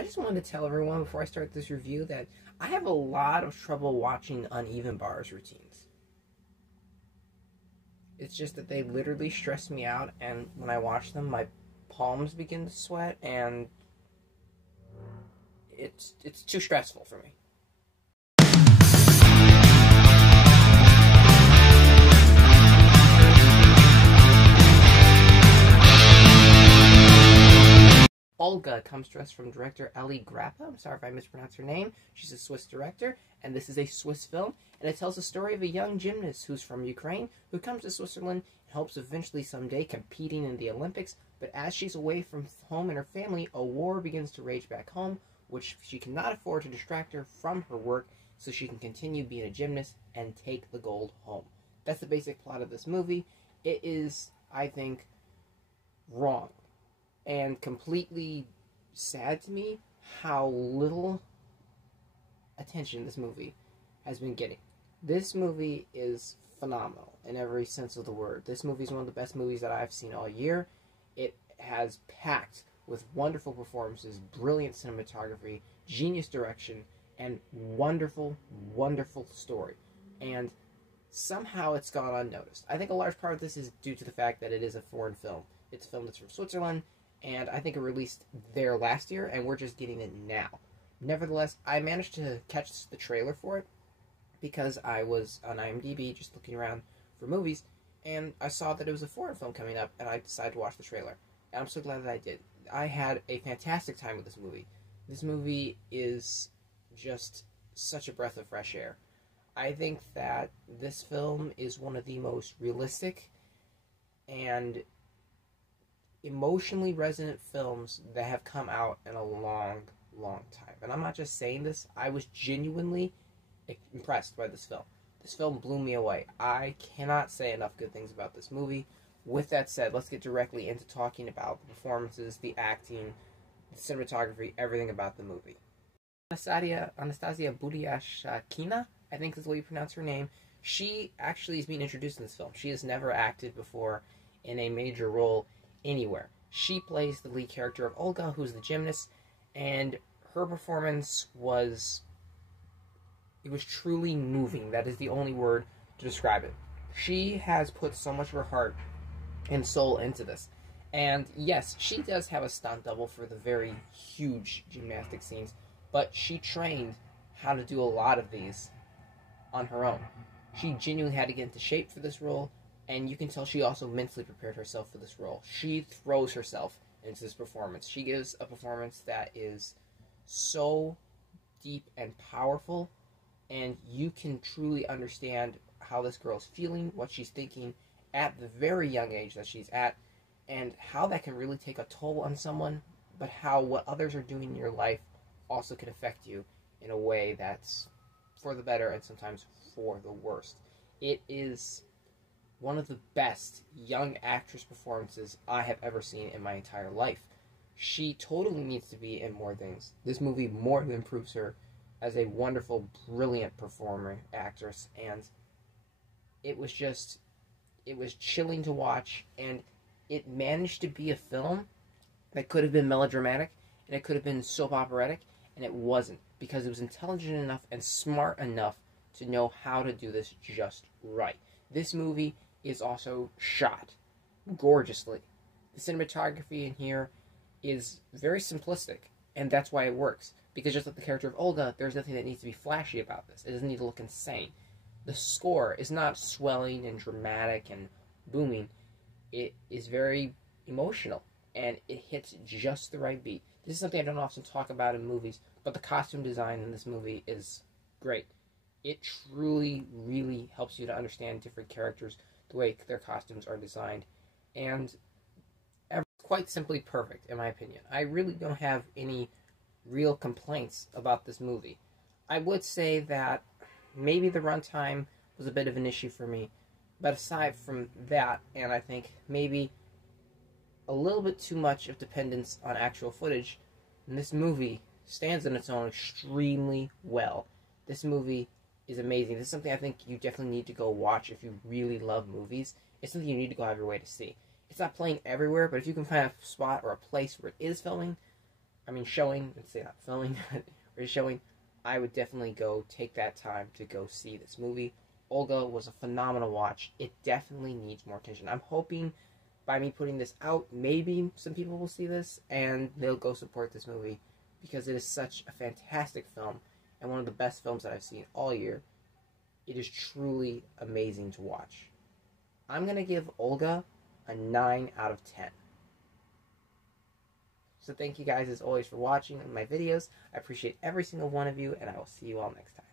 I just wanted to tell everyone before I start this review that I have a lot of trouble watching uneven bars routines. It's just that they literally stress me out, and when I watch them, my palms begin to sweat, and it's too stressful for me. Olga comes to us from director Ellie Grappa. I'm sorry if I mispronounced her name. She's a Swiss director, and this is a Swiss film, and it tells the story of a young gymnast who's from Ukraine, who comes to Switzerland and hopes eventually someday competing in the Olympics, but as she's away from home and her family, a war begins to rage back home, which she cannot afford to distract her from her work so she can continue being a gymnast and take the gold home. That's the basic plot of this movie. It is, I think, wrong and completely sad to me how little attention this movie has been getting. This movie is phenomenal in every sense of the word. This movie is one of the best movies that I've seen all year. It has packed with wonderful performances, brilliant cinematography, genius direction, and wonderful, wonderful story. And somehow it's gone unnoticed. I think a large part of this is due to the fact that it is a foreign film. It's a film that's from Switzerland, and I think it released there last year, and we're just getting it now. Nevertheless, I managed to catch the trailer for it because I was on IMDb just looking around for movies, and I saw that it was a foreign film coming up, and I decided to watch the trailer. And I'm so glad that I did. I had a fantastic time with this movie. This movie is just such a breath of fresh air. I think that this film is one of the most realistic and emotionally resonant films that have come out in a long, long time. And I'm not just saying this, I was genuinely impressed by this film. This film blew me away. I cannot say enough good things about this movie. With that said, let's get directly into talking about the performances, the acting, the cinematography, everything about the movie. Anastasia Kina, I think is the way you pronounce her name. She actually is being introduced in this film. She has never acted before in a major role anywhere. She plays the lead character of Olga, who's the gymnast, and her performance was truly moving. That is the only word to describe it. She has put so much of her heart and soul into this. And yes, she does have a stunt double for the very huge gymnastic scenes, but she trained how to do a lot of these on her own. She genuinely had to get into shape for this role, and you can tell she also mentally prepared herself for this role. She throws herself into this performance. She gives a performance that is so deep and powerful, and you can truly understand how this girl's feeling, what she's thinking at the very young age that she's at, and how that can really take a toll on someone, but how what others are doing in your life also can affect you in a way that's for the better and sometimes for the worst. It is one of the best young actress performances I have ever seen in my entire life. She totally needs to be in more things. This movie more than proves her as a wonderful, brilliant performer, actress, and it was chilling to watch, and it managed to be a film that could have been melodramatic, and it could have been soap operatic, and it wasn't, because it was intelligent enough and smart enough to know how to do this just right. This movie is also shot gorgeously. The cinematography in here is very simplistic, and that's why it works. Because just like the character of Olga, there's nothing that needs to be flashy about this. It doesn't need to look insane. The score is not swelling and dramatic and booming. It is very emotional, and it hits just the right beat. This is something I don't often talk about in movies, but the costume design in this movie is great. It truly, really helps you to understand different characters, the way their costumes are designed, and quite simply perfect, in my opinion. I really don't have any real complaints about this movie. I would say that maybe the runtime was a bit of an issue for me, but aside from that, and I think maybe a little bit too much of dependence on actual footage, this movie stands on its own extremely well. This movie is amazing. This is something I think you definitely need to go watch if you really love movies. It's something you need to go out of your way to see. It's not playing everywhere, but if you can find a spot or a place where it is filming, showing, let's say not filming, or showing, I would definitely go take that time to go see this movie. Olga was a phenomenal watch. It definitely needs more attention. I'm hoping by me putting this out, maybe some people will see this and they'll go support this movie, because it is such a fantastic film and one of the best films that I've seen all year. It is truly amazing to watch. I'm going to give Olga a 9 out of 10. So thank you guys as always for watching my videos. I appreciate every single one of you, and I will see you all next time.